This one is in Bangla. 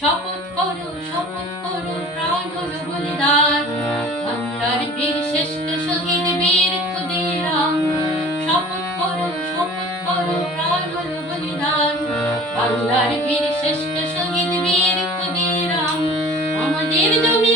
শপথ করো প্রাণ হলো বলিদান, বাংলার বীর শ্রেষ্ঠ শহীদ বীর ক্ষুদিরাম। শপথ করো প্রাণ হলো বলিদান, বাংলার বীর শ্রেষ্ঠ শহীদ বীর ক্ষুদিরাম। আমাদের জমি